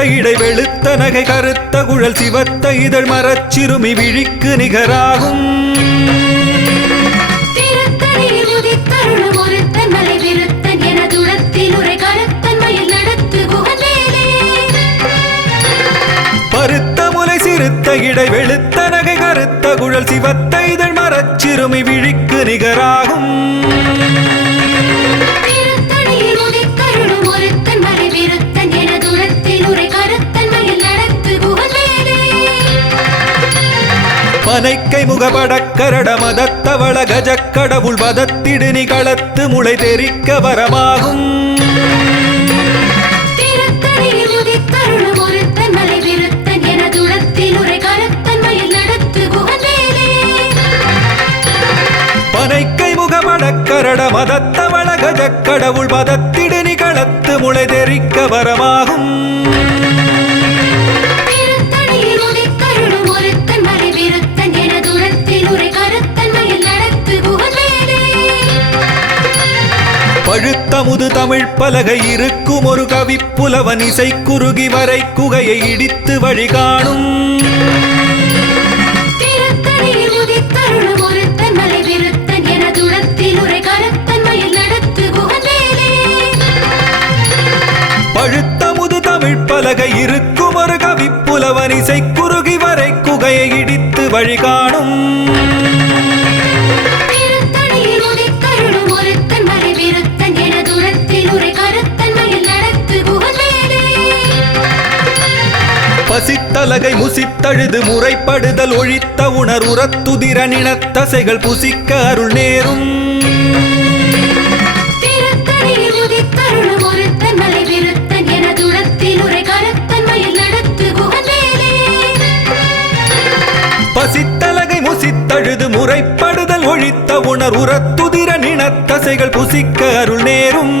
சிறுத்த இடை வெளுத்த நகை கருத்த குழல் சிவத்த இதழ் மரச்சிறுமி விழிக்கு நிகராகும். பருத்த முலை சிறுத்த இடை வெளுத்த நகை கருத்த குழல் சிவத்த இதழ் மரச்சிறுமி விழிக்கு நிகராகும். பனைக்கை முகபடக்கரட மதத்தவள கஜக்கடவுள் வதத்திடு களத்து முளை தெரிக்க வரமாகும். திருத்தணியில் உதித்தருளும் ஒருத்தன் மலை பலகை இருக்கும் ஒரு கவிப்புலவன் இசை குறுகி வரை குகையை இடித்து வழி காணும். திருத்தணியில் உதித்தருளும் ஒருத்தன் மலை விருத்தன் எனதுளத்தில் உரை கருத்தன் மயில் நடத்து குகந்தேலே பழுத்த முது தமிழ் பலகை இருக்கும் ஒரு கவிப்புலவன் இசை குறுகி வரை குகையை இடித்து வழி காணும். பசித்தலகை முசித்தழுது முறைப்படுதல் ஒழித்த உணர் உரத்துதிர நினத்தசைகள் புசிக்க அருள் நேரும். பசித்தலகை முசித்தழுது முறைப்படுதல் ஒழித்த உணர் உரத்துதிர நினத்தசைகள் புசிக்க அருள் நேரும்.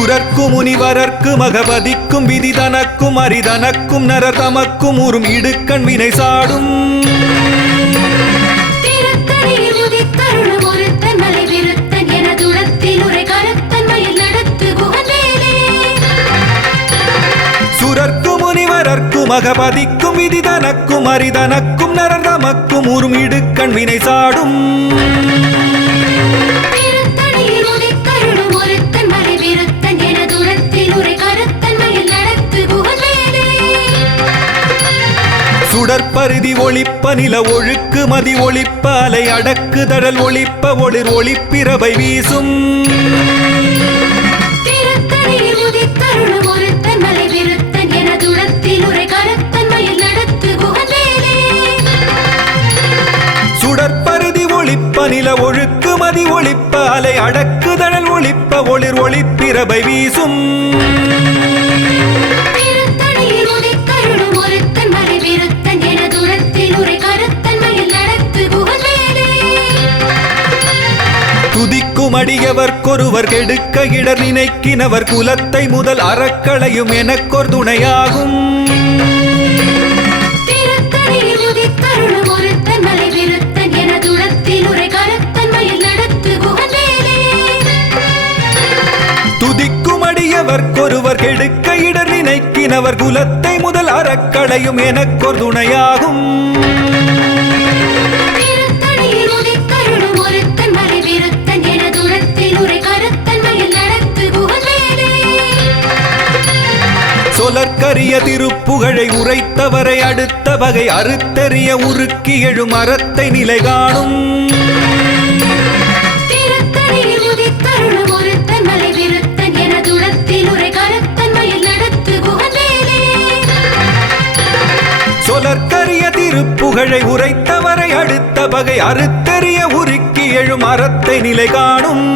சுரர்க்கு முனிவரர்க்கு மகபதிக்கும் விதி தனக்கும் அரிதனக்கும் நரர் தமக்கும் உறும் இடுக்கண் வினை சாடும். சுரர்க்கு முனிவரர்க்கு மகபதிக்கும் விதி தனக்கும் அரிதனக்கும் நரர் தமக்கும் உறும் இடுக்கண் வினை சாடும். சுடற்பருதி ஒளிப்ப நில ஒழுக்கு மதி ஒளிப்ப அலை அடக்கு தடல் ஒளிப்ப ஒளிர் ஒளிப்பிரவை வீசும். சுடற்பருதி ஒளிப்ப நில ஒழுக்கு மதி ஒளிப்ப அலை அடக்கு தடல் ஒளிப்ப ஒளிர் ஒளிப்பிரவை வீசும். துதிக்கும் அடியவர்க்கொருவர் கெடுக்க இடர் நினைக்கினவர் குலத்தை முதல் அறக்களையும் எனக்கொர் துணையாகும். திருத்தணியில் உதித்தருளும் ஒருத்தன் மலை விருத்தன் எனதுளத்தில் உரை கருத்தன் மயில் நடத்து குகந்தேலே துதிக்கும் அடியவர்க்கொருவர் கெடுக்க இடர் நினைக்கினவர் குலத்தை முதல் அறக்களையும் எனக்கொர் துணையாகும். திருப்புகழை உரைத்தவரை அடுத்த வகை அறுத்தெறிய உருக்கி எழும் அறத்தை நிலை காணும். சொலற்கரிய திருப்புகழை உரைத்தவரை அடுத்த வகை அறுத்தெறிய உருக்கி எழும் அறத்தை நிலை காணும்.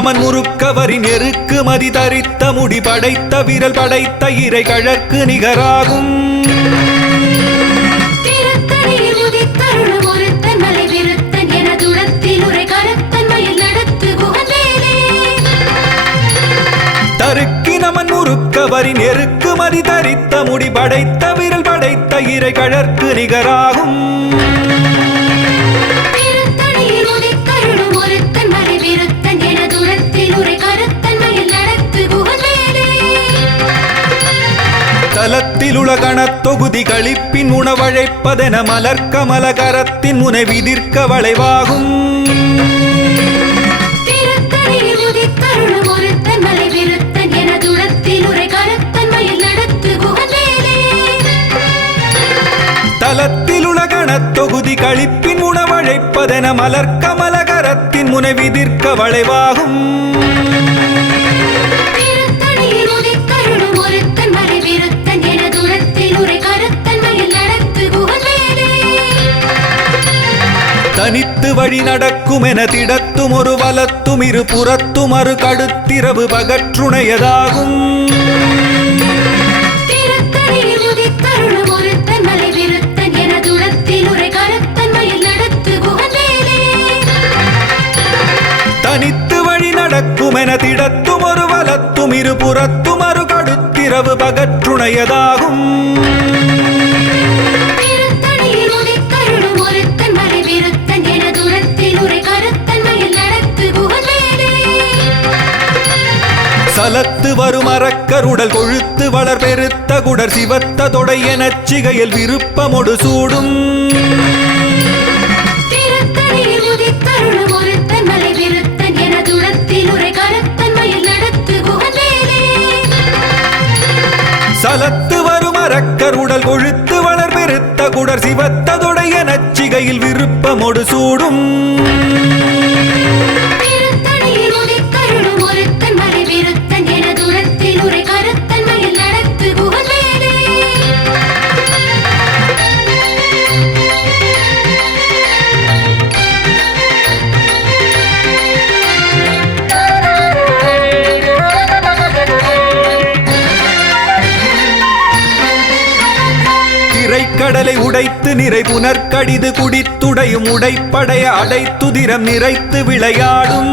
தருக்கினமன் முறுக்கவரின் எருக்கு மதி தரித்த முடி படைத்த விரல் படைத்த இறை கழற்கு நிகராகும். தருக்கினமன் முறுக்கவரின் எருக்கு மதி தரித்த முடி படைத்த விரல் படைத்த இறை கழற்கு நிகராகும். உணவழைப்பதென மலர் கமல கரத்தின் முனை விதிர்க்க வளைவாகும் தலத்தில் உலகணத் தொகுதி கழிப்பின் உணவழைப்பதென மலர் கமல கரத்தின் முனை விதிர்க்க வளைவாகும். வழி நடக்கும் என திடத்தும் ஒரு வலத்தும் இரு புறத்தும் அரு கடுத்திரவு பகற்றுணையதாகும். தனித்து வழி நடக்கும் என திடத்தும் ஒரு வலத்தும் இரு புறத்தும் அரு கடுத்திரவு பகற்றுணையதாகும். சலத்து வரும் அறக்கருடல் கொழுத்து வளர் பெருத்த குடர் சிவத்த தொடை எனச் சிகையில் விருப்பமொடு சூடும். சலத்து வரும் அறக்கருடல் கொழுத்து வளர் பெருத்த குடர் சிவத்த தொடை எனச் சிகையில் விருப்பமொடு சூடும். திரைக்கடலை உடைத்து நிறை புனர்கடிது குடித்துடையும் உடைப்படைய அடைத்துதிரம் நிறைத்து விளையாடும்.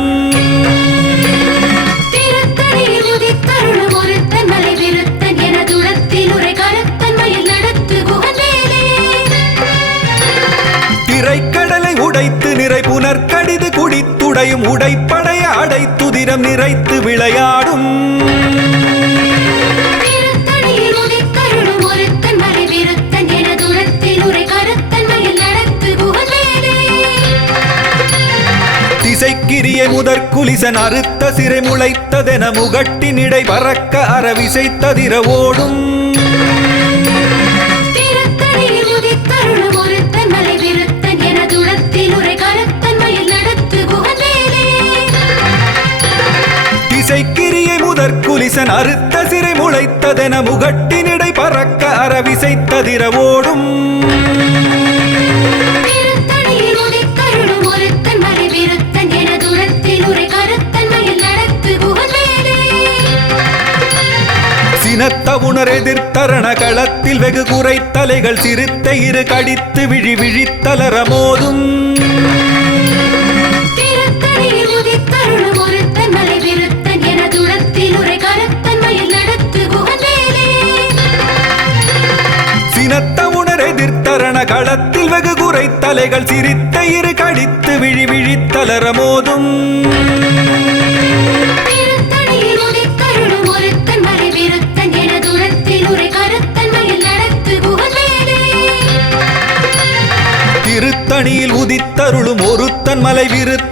திரைக்கடலை உடைத்து நிறை புனர்கடிது குடித்துடையும் உடைப்படைய அடைத்துதிரம் நிறைத்து விளையாடும். திசைக்கிரிய முதற் குலிசன் அறுத்த சிறை முளைத்ததென முகட்டினிடை பறக்க ஓடும் குகவேலே திசைக்கிரியை முதற் குலிசன் அறுத்த சிறை முளைத்ததென முகட்டினிடை பறக்க அறவிசைத்ததிர ஓடும் உணர் எதிர்த்தரண களத்தில் வெகு குறைத்தலைகள் சிறுத்த இரு கடித்து விழி விழித்தலர மோதும் சினத்த உணர் எதிர்த்தரண களத்தில் வெகு குறைத்தலைகள் சிரித்த இரு கடித்து விழி விழித்தலர மோதும்